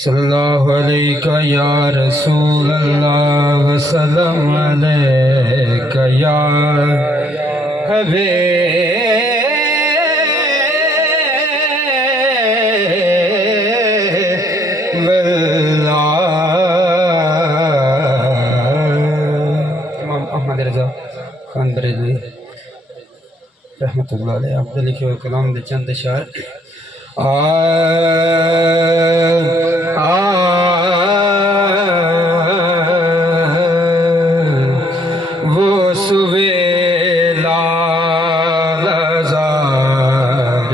सल्लल्लाहु अलैका या रसूल अल्लाह वसल्लम अलैका या हबीबल्लाह। इमाम अहमद रज़ा खान बरेलवी रहमतुल्लाह अलैह आप लिखे हुए कलाम दे चंद शार वो सुवेला लज़ार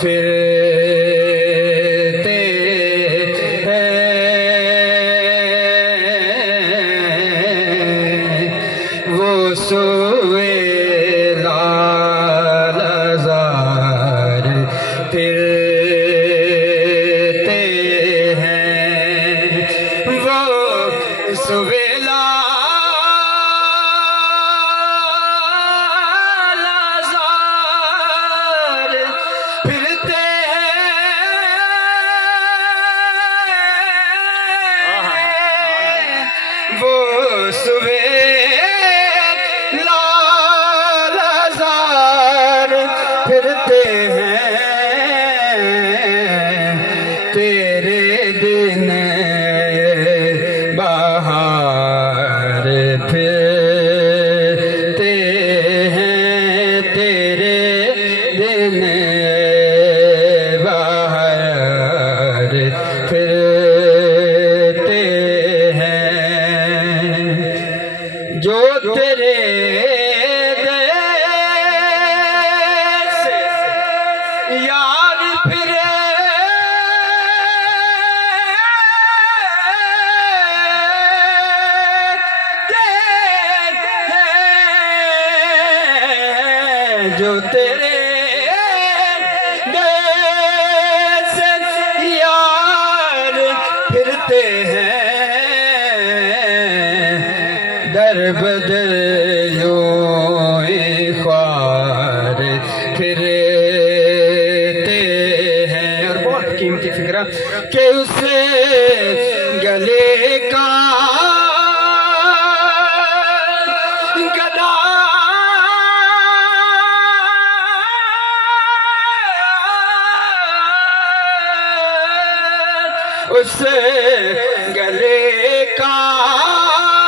फिरते हैं, वो सुवेला लज़ार फिरते हैं, वो सुवेला लज़ार फिरते हैं, वो सुवेला लज़ार फिरते हैं।